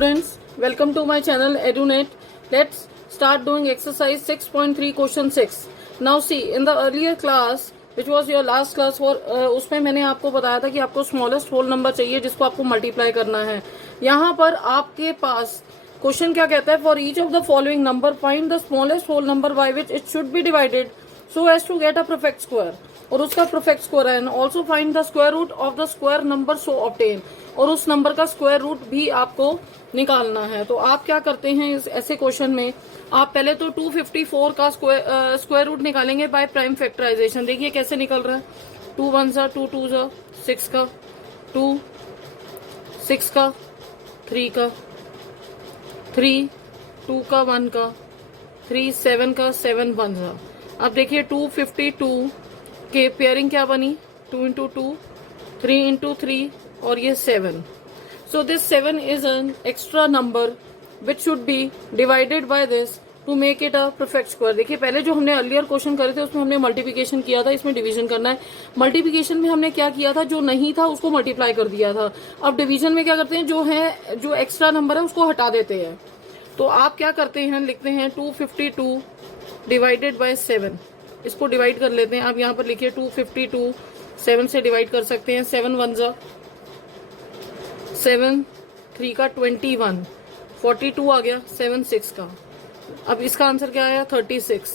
students, welcome to my channel EduNet. Let's start doing exercise 6.3 question 6. Now see, in the earlier class which was your last class for उसमें मैंने आपको बताया था कि आपको smallest whole number चाहिए जिसको आपको मल्टीप्लाई करना है. यहाँ पर आपके पास क्वेश्चन क्या कहता है, for each of the following number find the smallest whole number by which it should be divided so as to get a perfect square. और उसका परफेक्ट स्क्वायर है. Also find the square root of the square number so obtain. और उस number का square root भी आपको निकालना है. तो आप क्या करते हैं इस ऐसे क्वेश्चन में, आप पहले तो 254 का स्क्वायर रूट निकालेंगे बाय प्राइम फैक्टराइजेशन. देखिए कैसे निकल रहा है. 2 1 जा 2 2 जा 6 का 2 6 का 3 का 3 2 का 1 का 3 7 का 7 1 जा. अब देखिए 252 के पेयरिंग क्या बनी, 2 इंटू 2 3 इंटू 3 और ये 7. So this 7 is an extra number which should be divided by this to make it a perfect square. देखिए पहले जो हमने अर्लियर क्वेश्चन करे थे उसमें हमने मल्टीप्लिकेशन किया था, इसमें डिवीजन करना है. मल्टीप्लिकेशन में हमने क्या किया था, जो नहीं था उसको मल्टीप्लाई कर दिया था. अब डिवीजन में क्या करते हैं, जो एक्स्ट्रा नंबर है उसको हटा देते हैं. तो आप क्या करते हैं, लिखते हैं 252 डिवाइडेड बाय 7. इसको डिवाइड कर लेते हैं. आप यहाँ पर लिखिए 252 7 से डिवाइड कर सकते हैं. 7 1 जा 7 3 का 21 42 आ गया. 7 6 का. अब इसका आंसर क्या आया, 36.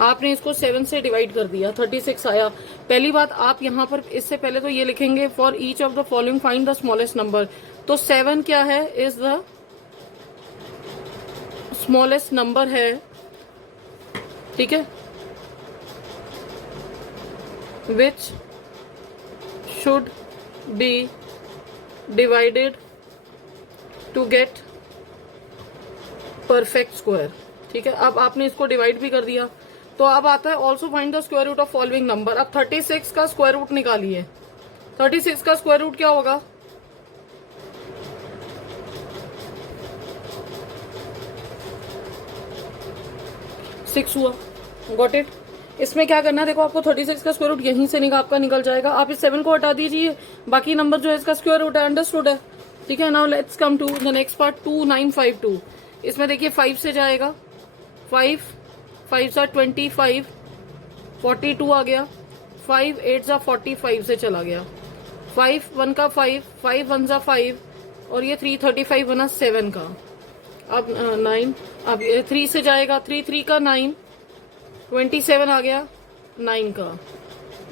आपने इसको 7 से डिवाइड कर दिया, 36 आया. पहली बात आप यहाँ पर इससे पहले तो ये लिखेंगे for each of the following find the smallest number. तो 7 क्या है, इज द स्मॉलेस्ट नंबर है. ठीक है, which should be divided to get perfect square. ठीक है, अब आपने इसको डिवाइड भी कर दिया. तो अब आता है also find the square root of following number. अब 36 का स्क्वायर रूट निकालिए. 36 का स्क्वायर रूट क्या होगा, सिक्स हुआ. Got it. इसमें क्या करना है, देखो आपको 36 का स्क्वायर रूट यहीं से आपका निकल जाएगा. आप इस 7 को हटा दीजिए, बाकी नंबर जो है इसका स्क्वायर रूट है. अंडरस्टूड है. ठीक है. Now let's come to the next part. 2952. इसमें देखिए 5 से जाएगा. 5 5 जा 25 42 आ गया. 5 8 जा 45 से चला गया. 5 1 का 5 5 1 जा 5 और ये 3 35 बना 7 का. अब 9. अब 3 से जाएगा. 3 3 का 9 27 आ गया 9 का.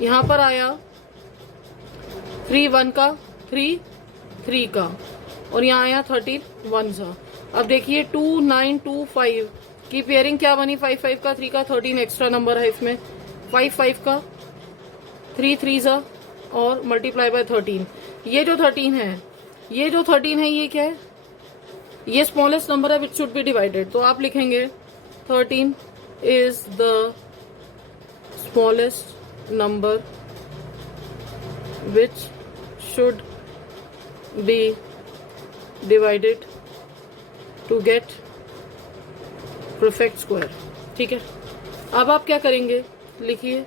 यहाँ पर आया 3 1 का 3 3 का और यहाँ आया 31 सा. अब देखिए 2925 की पेयरिंग क्या बनी, 5 5 का 3 का 13 एक्स्ट्रा नंबर है इसमें. 5 5 का 3 3 सा और मल्टीप्लाई बाय 13. ये जो 13 है, ये क्या है, ये स्मॉलेस्ट नंबर है विच शुड बी डिवाइडेड. तो आप लिखेंगे 13 is the smallest number which should be divided to get perfect square. ठीक है. अब आप क्या करेंगे, लिखिए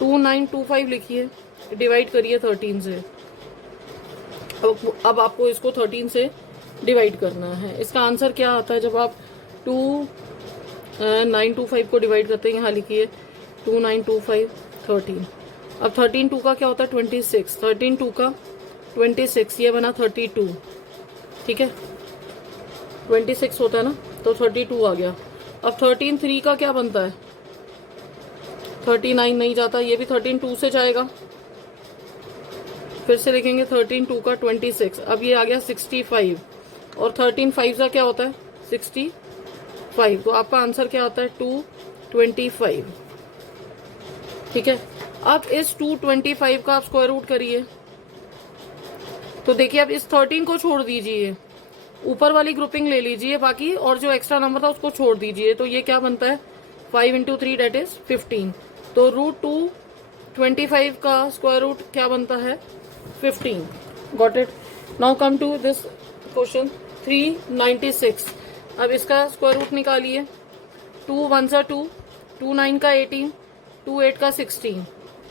2925 लिखिए, डिवाइड करिए 13 से. अब आपको इसको 13 से डिवाइड करना है. इसका आंसर क्या आता है, जब आप 925 को डिवाइड करते हैं, यहाँ लिखिए 2925 13. अब 13 2 का क्या होता है, 26. 13 2 का 26, ये बना 32. ठीक है, 26 होता है ना, तो 32 आ गया. अब 13 3 का क्या बनता है, 39 नहीं जाता. ये भी 13 2 से जाएगा. फिर से लिखेंगे 13 2 का 26. अब ये आ गया 65 और 13 5 का क्या होता है, 65. तो आपका आंसर क्या आता है, 225. ठीक है. अब इस 225 का आप स्क्वायर रूट करिए. तो देखिए अब इस 13 को छोड़ दीजिए, ऊपर वाली ग्रुपिंग ले लीजिए बाकी, और जो एक्स्ट्रा नंबर था उसको छोड़ दीजिए. तो ये क्या बनता है, 5 इंटू 3 डेट इज 15. तो रूट 225 का स्क्वायर रूट क्या बनता है, 15. Got it. Now come to this question 396. अब इसका स्क्वायर रूट निकालिए. 2 1 जा 2 2 9 का 18 2 8 का 16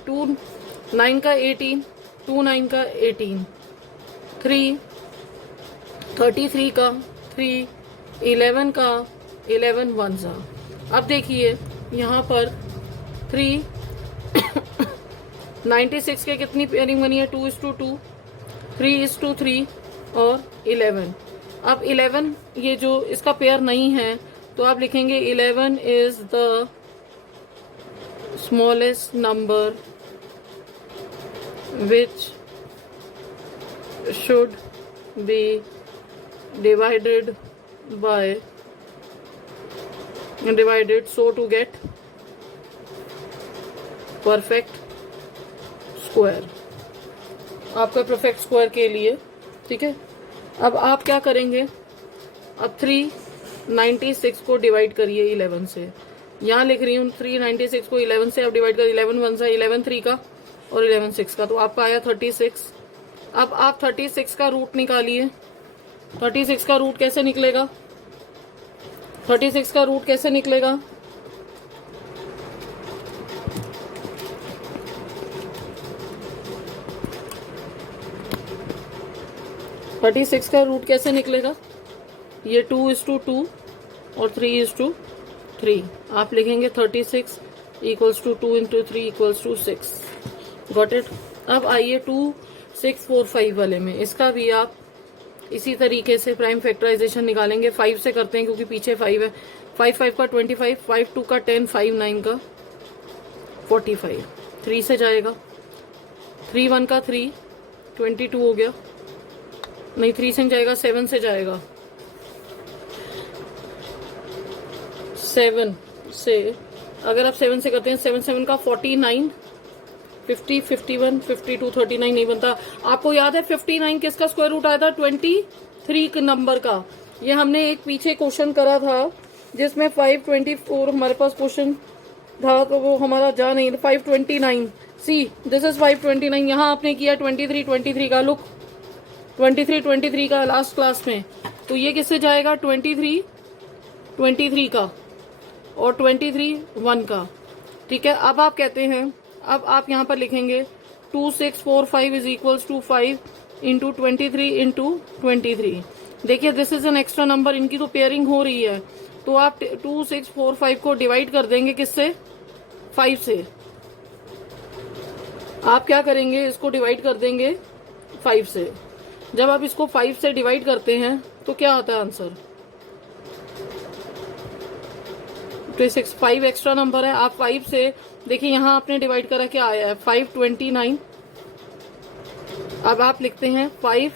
2 9 का 18 2 9 का 18 3 33 का 3, 11 का 11 वन सा। अब देखिए यहाँ पर 3 96 के कितनी पेयरिंग बनी है, 2:2, 3:3 और 11। अब 11 ये जो इसका पेयर नहीं है तो आप लिखेंगे 11 is the smallest number which should be divided so to get perfect square, आपका परफेक्ट स्क्वायर के लिए। ठीक है, अब आप क्या करेंगे, अब 396 को डिवाइड करिए 11 से। यहाँ लिख रही हूँ 396 को 11 से आप डिवाइड करिए, 11 वन सा 11 3 का और 11 6 का, तो आपका आया 36। अब आप 36 का रूट निकालिए। 36 का रूट कैसे निकलेगा, 36 का रूट कैसे निकलेगा, ये 2:2 और 3:3। आप लिखेंगे 36 equals to 2 into 3 equals to 6। Got it. अब आइए 2645 वाले में, इसका भी आप इसी तरीके से प्राइम फैक्टराइजेशन निकालेंगे। 5 से करते हैं क्योंकि पीछे 5 है। 5 5 का 25, 5 2 का 10, 5 9 का 45। 3 से जाएगा, 3 1 का 3, 22 हो गया। नहीं 3 से जाएगा, 7 से जाएगा। 7 से अगर आप 7 से करते हैं, 7 7 का 49, 50 51 52 39 नहीं बनता। आपको याद है 59 किसका स्क्वायर रूट आया था, 23 नंबर का। ये हमने एक पीछे क्वेश्चन करा था जिसमें 524 हमारे पास क्वेश्चन था, तो वो हमारा जा नहीं। 529 सी, दिस इज 529। यहाँ आपने किया 23 का, लुक 23 का लास्ट क्लास में। तो ये किससे जाएगा, 23 का और 23 1 का। ठीक है, अब आप कहते हैं, अब आप यहाँ पर लिखेंगे 2645 is equals to 5 into 23 into 23। देखिए this is an extra number, इनकी तो पेयरिंग हो रही है, तो आप 2645 को डिवाइड कर देंगे किससे, 5 से। आप क्या करेंगे, इसको डिवाइड कर देंगे 5 से। जब आप इसको 5 से डिवाइड करते हैं तो क्या आता है आंसर, 5 एक्स्ट्रा नंबर है। आप 5 से देखिए यहाँ आपने डिवाइड करा, क्या आया है 529। अब आप लिखते हैं 5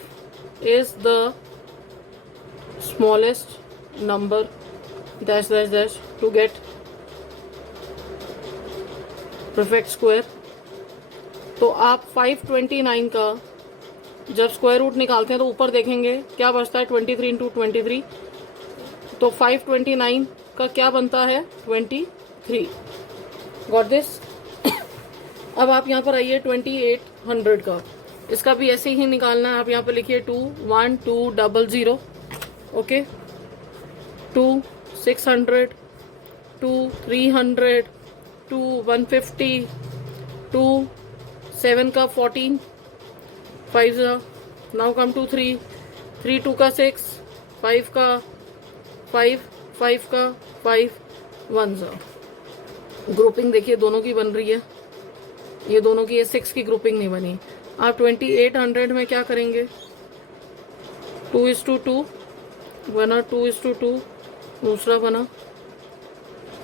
is the smallest number dash dash dash to get perfect square. तो आप 529 का जब स्क्वायर रूट निकालते हैं तो ऊपर देखेंगे क्या बचता है, 23 इंटू 23। तो 529 का क्या बनता है, 23। Got this. अब आप यहाँ पर आइए 2800 का, इसका भी ऐसे ही निकालना है। आप यहाँ पर लिखिए 21200, ओके, 2 600, 2 300, 2 150, 2 7 का 14, 5 नाउ कम टू 3 3 2 का 6, 5 का 5 5 का 5 1 ग्रुपिंग देखिए दोनों की बन रही है, ये दोनों की, ये 6 की ग्रुपिंग नहीं बनी। आप 2800 में क्या करेंगे, 2:2 बना, 2:2 दूसरा बना,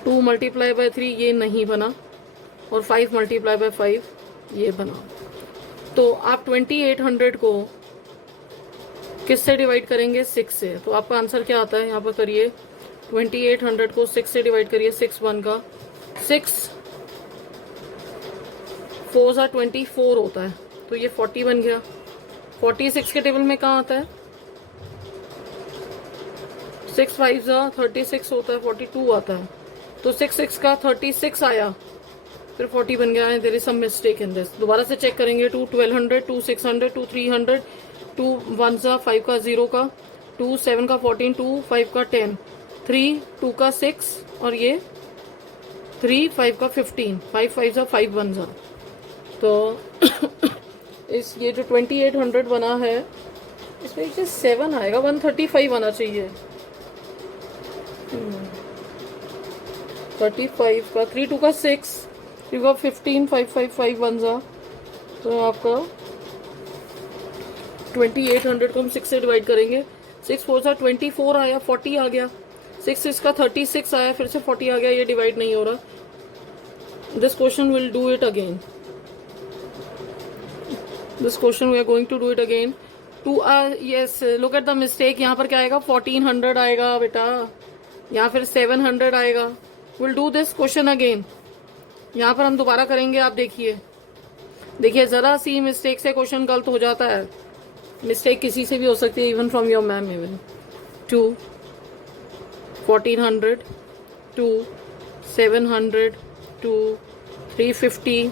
2 मल्टीप्लाई बाय 3 ये नहीं बना, और 5 मल्टीप्लाई बाय 5 ये बना। तो आप 2800 को किससे डिवाइड करेंगे, 6 से। तो आपका आंसर क्या आता है, यहाँ पर करिए 2800 को 6 से डिवाइड करिए। 6 1 का 6 4 सा 24 होता है, तो ये 40 बन गया। 46 के टेबल में कहाँ आता है, 6 5 सा 36 होता है, 42 आता है। तो 6 6 का 36 आया, फिर 40 बन गया है। There is some mistake in this. दोबारा से चेक करेंगे, 2 1200, 2 600, 2 300, 2 1 सा 5 का 0 का, 2 7 का 14, 2 5 का 10, 3 2 का 6 और ये 3 5 का 15, 5 5 सा 5 1 सा। तो इस ये जो 2800 बना है इसमें एक 7 आएगा, 135 आना चाहिए। 35 का 3 2 का 6, 3 का 15, 5 5 5 1 जा, तो आपका 2800 को हम 6 से डिवाइड करेंगे। 6 4 सा 24 आया, 40 आ गया। 6 इसका 36 आया, फिर से 40 आ गया, ये डिवाइड नहीं हो रहा। This question will do it again. This question we are going to do it again. To yes, look at the mistake. यहाँ पर क्या आएगा, 1400 आएगा बेटा, यहाँ फिर 700 आएगा। Will do this question again. यहाँ पर हम दोबारा करेंगे, आप देखिए। देखिए जरा सी मिस्टेक से क्वेश्चन गलत हो जाता है। मिस्टेक किसी से भी हो सकती है, even from your ma'am. Even 2 1400 2 700 2 350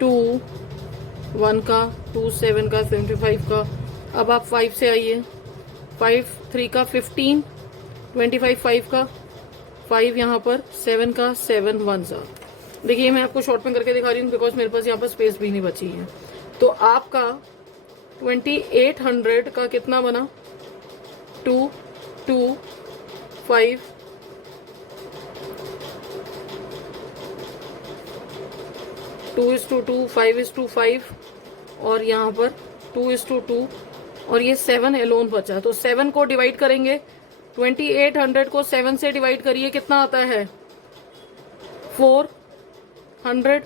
2 1 का 2 7 का 75 का। अब आप 5 से आइए। 5 3 का 15, 25 5 का 5, यहाँ पर 7 का 7 1 सा। देखिए मैं आपको शॉर्ट में करके दिखा रही हूँ बिकॉज मेरे पास यहाँ पर स्पेस भी नहीं बची है। तो आपका 2800 का कितना बना, 2 2 5 2:2 5:5 और यहाँ पर 2:2 और ये 7 एलोन बचा। तो 7 को डिवाइड करेंगे, 2800 को 7 से डिवाइड करिए, कितना आता है 400।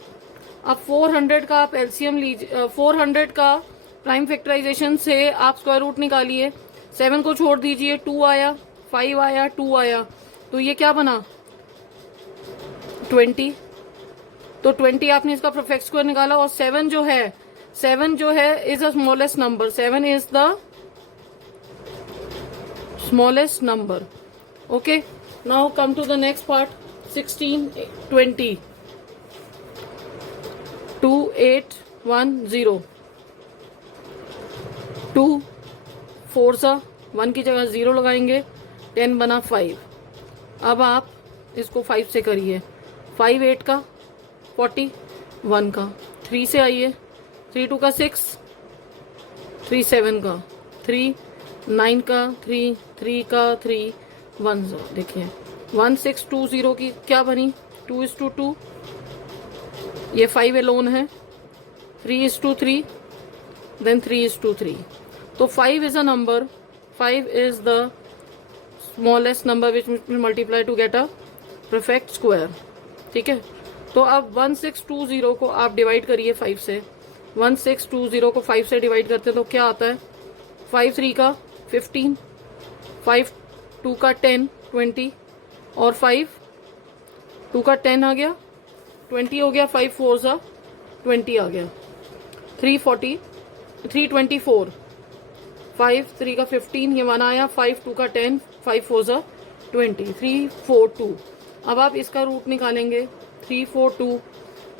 अब 400 का आप एलसीएम लीजिए, 400 का प्राइम फैक्टराइजेशन से आप स्क्वायर रूट निकालिए। 7 को छोड़ दीजिए, 2 आया, 5 आया, 2 आया, तो ये क्या बना 20। तो 20 आपने इसका परफेक्ट स्क्वायर निकाला। और 7 जो है is the smallest number. 7 is the smallest number. Okay, now come to the next part. 16 20 2810 2 4 सा 1 की जगह 0 लगाएंगे, 10 बना 5। अब आप इसको 5 से करिए। 5 8 का 40, 1 का 3 से आइए। 3 2 का 6, 3 7 का 3, 9 का 3, 3 का 3 1 0। देखिए 1620 की क्या बनी, 2:2। ये 5 एलोन है, 3:3 देन 3:3। तो 5 is a number, 5 is the smallest number which will multiply to get a perfect square. ठीक है, तो अब 1620 को आप डिवाइड करिए 5 से। 1620 को 5 से डिवाइड करते हैं तो क्या आता है, 5 3 का 15, 5 2 का 10 20 और 5 2 का 10 आ गया, 20 हो गया, 5 4 सा 20 आ गया, 324। 5 3 का 15, ये 1 आया, 5 2 का 10, 5 4 सा 20, 342। अब आप इसका रूट निकालेंगे, 342।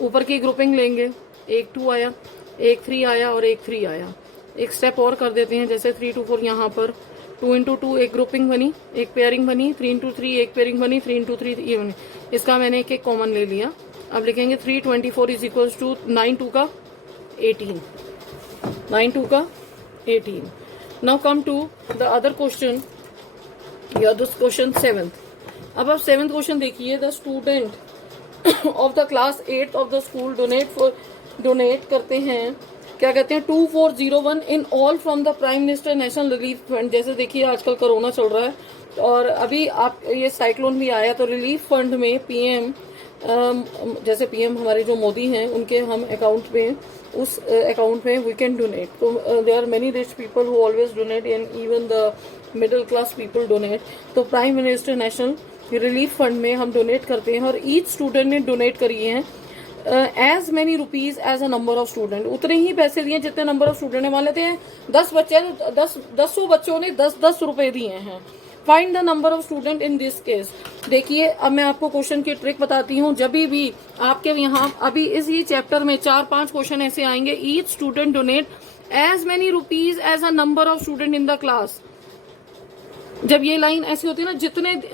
ऊपर की ग्रुपिंग लेंगे, एक 2 आया, एक 3 आया और एक 3 आया। एक स्टेप और कर देते हैं, जैसे 3 2 4 यहाँ पर 2 into 2 एक ग्रुपिंग बनी, एक पेयरिंग बनी, 3 into 3 एक पेयरिंग बनी, 3 into 3 ये बनी। इसका मैंने एक कॉमन ले लिया। अब लिखेंगे 324 इज इक्वल्स टू 9 2 का 18, 9 2 का 18। Now come to the other question, या दिस क्वेश्चन 7th। अब आप 7th क्वेश्चन देखिए। The student of the class 8th of the school donate करते हैं, क्या कहते हैं, 2401 in all from the prime minister national relief fund. जैसे देखिए आजकल कोरोना चल रहा है और अभी आप ये साइक्लोन भी आया, तो रिलीफ फंड में पीएम, जैसे पीएम हमारे जो मोदी हैं उनके हम अकाउंट में, उस अकाउंट में वी कैन डोनेट। तो there are many rich people who always donate and even the middle class people donate. तो prime minister national relief fund में हम डोनेट करते हैं और ईच स्टूडेंट ने डोनेट करिए हैं as many rupees as a number of student. उतने ही पैसे दिए जितने नंबर ऑफ स्टूडेंट है। मान लेते हैं 10 बच्चे, 10 बच्चों ने 10 रुपए दिए हैं। Find the number of student in this case. देखिए अब मैं आपको क्वेश्चन की ट्रिक बताती हूँ। जब भी आपके यहाँ अभी इसी चैप्टर में 4-5 क्वेश्चन ऐसे आएंगे, each student donate as many rupees as a number of student in the class. जब ये लाइन ऐसी होती है ना,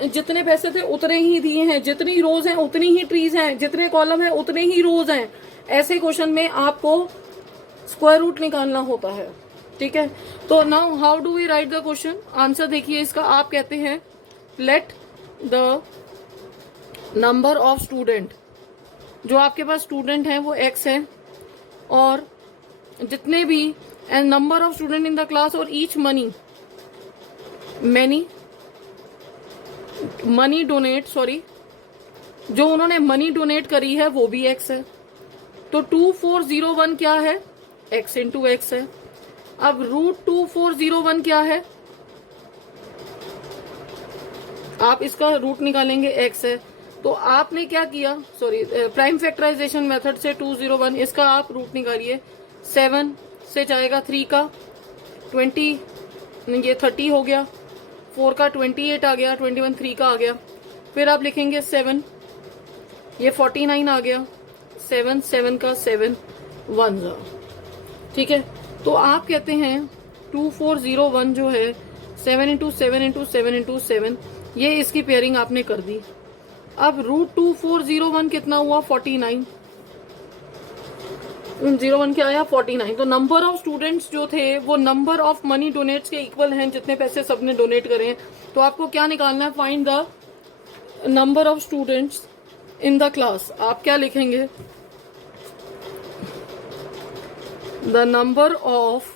जितने पैसे थे उतने ही दिए हैं, जितनी रोज हैं उतनी ही ट्रीज हैं, जितने कॉलम हैं उतने ही रोज हैं। ऐसे क्वेश्चन में आपको स्क्वायर रूट निकालना होता है। ठीक है। तो now how do we write the question, answer देखिए इसका। आप कहते हैं let the number of student, जो आपके पास स्टूडेंट है वो x है, और जितने भी and number of student in the class और ईच मनी डोनेट, सॉरी, जो उन्होंने मनी डोनेट करी है वो भी x है। तो 2401 क्या है, x इंटू x है। अब √2401 क्या है, आप इसका रूट निकालेंगे, x है। तो आपने क्या किया, सॉरी, प्राइम फैक्टराइजेशन मेथड से 201, इसका आप रूट निकालिए। 7 से जाएगा 3 का 20, ये 30 हो गया, 4 का 28 आ गया, 21 3 का आ गया। फिर आप लिखेंगे 7, ये 49 आ गया, 7 7 का 7 1 ठीक है। तो आप कहते हैं 2401 जो है 7 इंटू 7 इंटू 7 इंटू 7, ये इसकी पेयरिंग आपने कर दी। अब √2401 कितना हुआ, 49, 01 क्या आया, 49। तो नंबर ऑफ स्टूडेंट्स जो थे वो नंबर ऑफ मनी डोनेट्स के इक्वल हैं, जितने पैसे सबने डोनेट करे हैं। तो आपको क्या निकालना है, find the number of students in the class. आप क्या लिखेंगे, the number of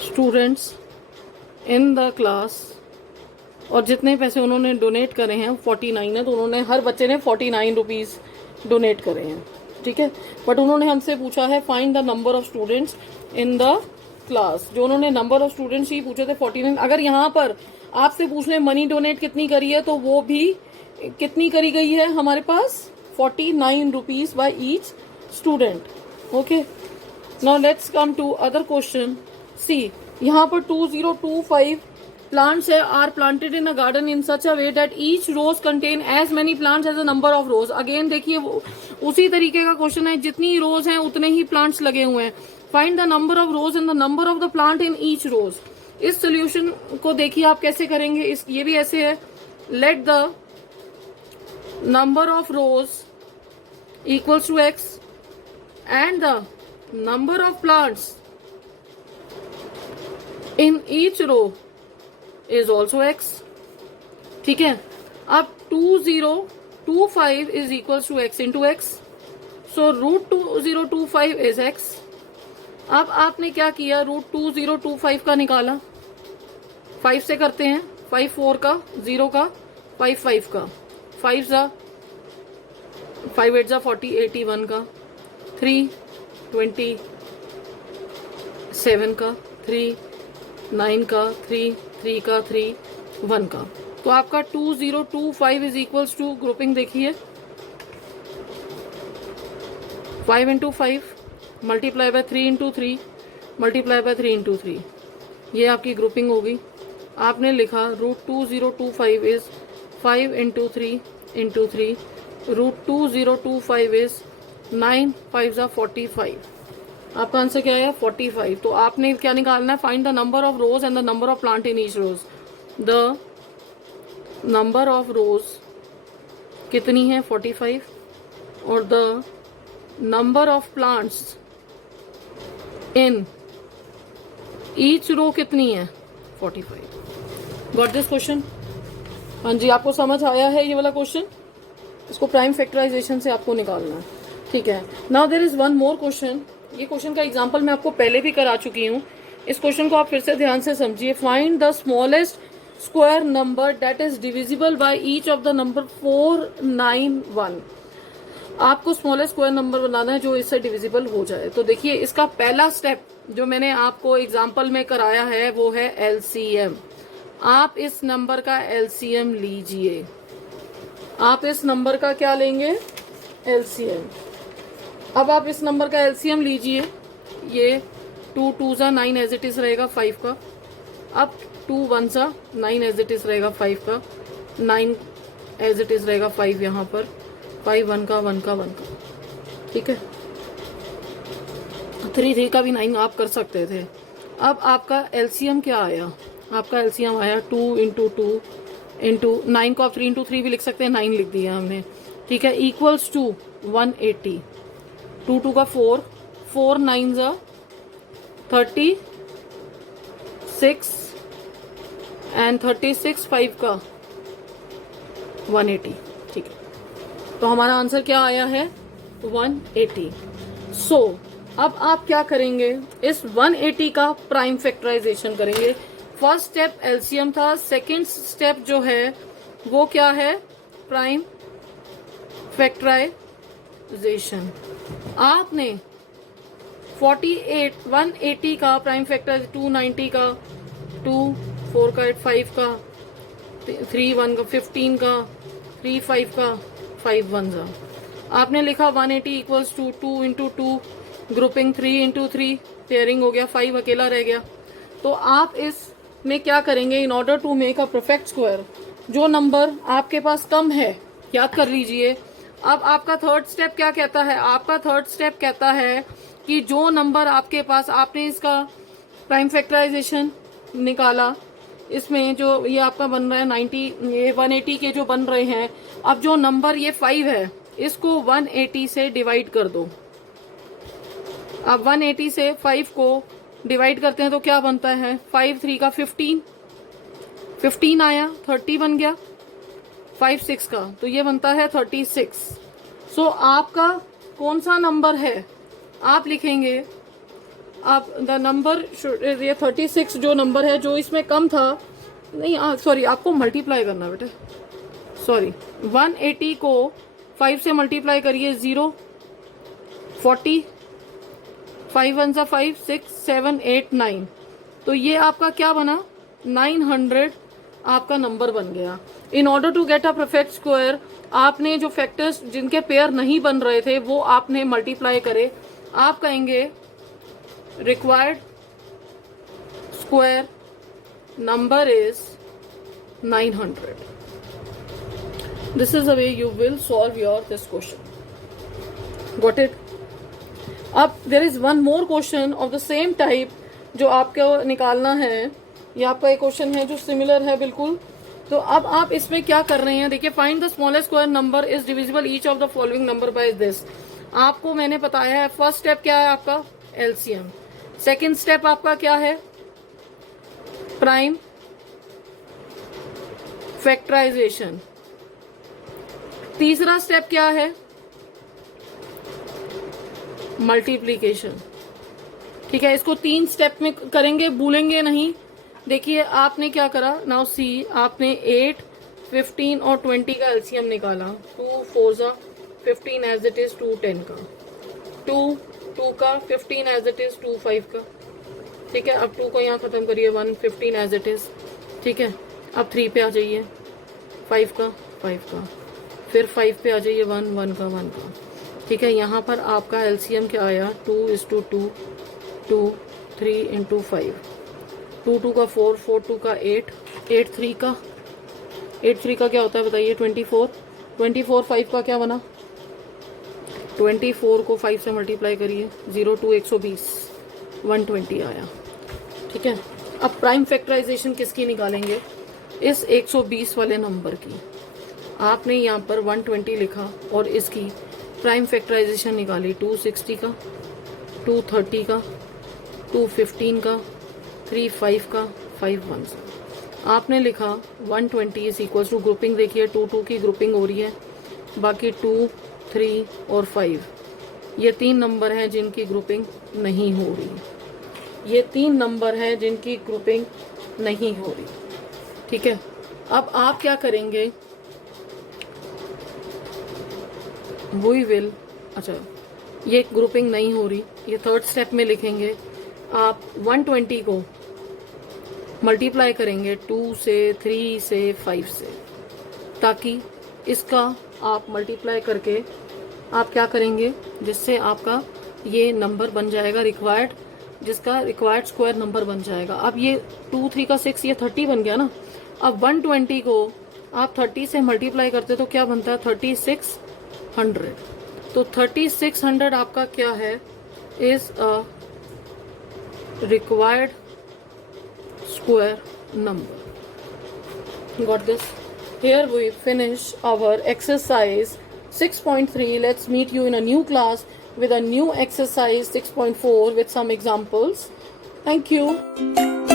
students in the class, और जितने पैसे उन्होंने डोनेट करे हैं 49 है, तो उन्होंने, हर बच्चे ने 49 रुपीज डोनेट करे हैं, ठीक है। बट उन्होंने हमसे पूछा है find the number of students in the class, जो उन्होंने नंबर ऑफ स्टूडेंट्स ही पूछे थे 49। अगर यहाँ पर आपसे पूछ ले मनी डोनेट कितनी करी है, तो वो भी कितनी करी गई है हमारे पास, 49 rupees by each student. Okay, now let's come to other question. See, यहाँ पर 2025 plants are planted in a garden in such a way that each rows contain as many plants as a number of rows। Again देखिए उसी तरीके का question है, जितनी रोज हैं उतने ही प्लांट्स लगे हुए हैं। Find the number of rows and the number of the plant in each rows. इस सोल्यूशन को देखिए आप कैसे करेंगे, ये भी ऐसे है, let the number of rows equals to x and the number of plants in each row is also x, ठीक है। अब 2025 is equals to x into x, so √2025 is x। अब आपने क्या किया, √2025 का निकाला, 5 से करते हैं, 5 4 का, 0 का, 5 5 का, 5 जा 5 8 जा 40, 81 का, 3 27 का, 3 9 का, 3 3 का, 3 1 का। तो आपका 2025 इज इक्वल्स टू, ग्रुपिंग देखिए, 5 into 5 multiply by 3 into 3 multiply by 3 into 3, ये आपकी ग्रुपिंग होगी। आपने लिखा √2025 इज 5 इंटू 3 इंटू 3, √2025 इज 9 5 जा 45। आपका आंसर क्या है, 45। तो आपने क्या निकालना है, find the number of rows and the number of plant in each rows. The number of rows कितनी है, 45, और the number of plants in each row कितनी है, 45। Got this question? हाँ जी, आपको समझ आया है ये वाला क्वेश्चन? इसको प्राइम फैक्टराइजेशन से आपको निकालना है, ठीक है। Now there is one more question. ये क्वेश्चन का एग्जाम्पल मैं आपको पहले भी करा चुकी हूँ। इस क्वेश्चन को आप फिर से ध्यान से समझिए। Find the smallest square number that is divisible by each of the number 491। आपको स्मॉलेस्ट स्क्वायर नंबर बनाना है जो इससे डिविजिबल हो जाए। तो देखिए इसका पहला स्टेप जो मैंने आपको एग्जाम्पल में कराया है वो है LCM। आप इस नंबर का LCM लीजिए। आप इस नंबर का क्या लेंगे, LCM। अब आप इस नंबर का LCM लीजिए। ये 2 2 जा 9 एज इट इज रहेगा 5 का। अब 2 1 जा 9 एज इट इज रहेगा 5 का, 9 एज इट इज रहेगा 5 यहाँ पर, 5 1 का 1 का 1 का, ठीक है। 3 3 का भी 9 आप कर सकते थे। अब आपका LCM क्या आया, आपका LCM आया 2 इंटू 2 इंटू 9 को आप 3 इंटू 3 भी लिख सकते हैं, 9 लिख दिया हमने, ठीक है, इक्वल्स टू 180। 2 2 का 4, 4 9 जा 36 एंड 36 5 का 180, ठीक है। तो हमारा आंसर क्या आया है? 180। सो अब आप क्या करेंगे? इस 180 का प्राइम फैक्टराइजेशन करेंगे। फर्स्ट स्टेप एलसीएम था, सेकंड स्टेप जो है वो क्या है? Prime factorisation. आपने 180 का प्राइम फैक्टर, 290 का, 2 4 का 8 5 का, 3 1 का 15 का, 3 5 का 5 1 का। आपने लिखा 180 equals to 2 into 2 grouping, 3 into 3 pairing हो गया, 5 अकेला रह गया। तो आप इसमें क्या करेंगे? In order to make a perfect square, जो नंबर आपके पास कम है याद कर लीजिए। अब आपका थर्ड स्टेप क्या कहता है? आपका थर्ड स्टेप कहता है कि जो नंबर आपके पास, आपने इसका प्राइम फैक्टराइजेशन निकाला, इसमें जो ये आपका बन रहा है 90, ये 180 के जो बन रहे हैं, अब जो नंबर ये 5 है इसको 180 से डिवाइड कर दो। अब 180 से 5 को डिवाइड करते हैं तो क्या बनता है? 5 3 का 15, 15 आया, 30 बन गया, 5 6 का, तो ये बनता है 36। सो आपका कौन सा नंबर है? आप लिखेंगे, आप द नंबर, ये 36 जो नंबर है जो इसमें कम था, नहीं सॉरी, आपको मल्टीप्लाई करना बेटे, सॉरी, 180 को 5 से मल्टीप्लाई करिए, 0 40, 5 1 जा 5 6 7 8 9, तो ये आपका क्या बना? 900 आपका नंबर बन गया। In order to get a perfect square, आपने जो फैक्टर्स जिनके पेयर नहीं बन रहे थे वो आपने मल्टीप्लाई करे। आप कहेंगे required square number is 900। This is the way you will solve your this question. Got it? अब there is one more question of the same type जो आपको निकालना है। ये आपका एक क्वेश्चन है जो सिमिलर है बिल्कुल। तो अब आप इसमें क्या कर रहे हैं? देखिए, find the smallest square number is divisible each of the following number by this. आपको मैंने बताया है, फर्स्ट स्टेप क्या है आपका? एलसीएम। सेकंड स्टेप आपका क्या है? Prime factorisation. तीसरा स्टेप क्या है? मल्टीप्लीकेशन। ठीक है, इसको 3 स्टेप में करेंगे, भूलेंगे नहीं। देखिए आपने क्या करा, नाउ सी, आपने 8 15 और 20 का एलसीएम निकाला। 2 4 जा 15 एज इट इज, 2 10 का, 2 2 का 15 एज इट इज, 2 5 का, ठीक है। अब 2 को यहाँ खत्म करिए, 1 15 एज इट इज, ठीक है। अब 3 पे आ जाइए, 5 का 5 का, फिर 5 पे आ जाइए, 1 1 का 1 का, ठीक है। यहाँ पर आपका एलसीएम क्या आया? 2:2 2 3 इंटू 5, 2 2 का 4 4 2 का 8 8 3 का, 8 3 का क्या होता है बताइए? 24 24 5 का क्या बना? 24 को 5 से मल्टीप्लाई करिए, 0 2 120 120 आया, ठीक है। अब प्राइम फैक्टराइजेशन किसकी निकालेंगे? इस 120 वाले नंबर की। आपने यहाँ पर 120 लिखा और इसकी प्राइम फैक्टराइजेशन निकाली। 260 का, 230 का, 215 का, 3 5 का, 5 1 का। आपने लिखा 120 इज इक्वल टू, ग्रुपिंग देखिए 2 2 की ग्रुपिंग हो रही है, बाकी 2 3 और 5, ये 3 नंबर हैं जिनकी ग्रुपिंग नहीं हो रही। ये 3 नंबर हैं जिनकी ग्रुपिंग नहीं हो रही, ठीक है। अब आप क्या करेंगे? वी विल, अच्छा ये ग्रुपिंग नहीं हो रही, ये थर्ड स्टेप में लिखेंगे। आप 120 को मल्टीप्लाई करेंगे 2 से, 3 से, 5 से, ताकि इसका आप मल्टीप्लाई करके आप क्या करेंगे, जिससे आपका ये नंबर बन जाएगा रिक्वायर्ड, जिसका रिक्वायर्ड स्क्वायर नंबर बन जाएगा। अब ये 2 3 का 6, ये 30 बन गया ना। अब 120 को आप 30 से मल्टीप्लाई करते तो क्या बनता है? 3600। तो 3600 आपका क्या है? Is a required square number. Got this? Here we finish our exercise 6.3. Let's meet you in a new class with a new exercise 6.4 with some examples. Thank you.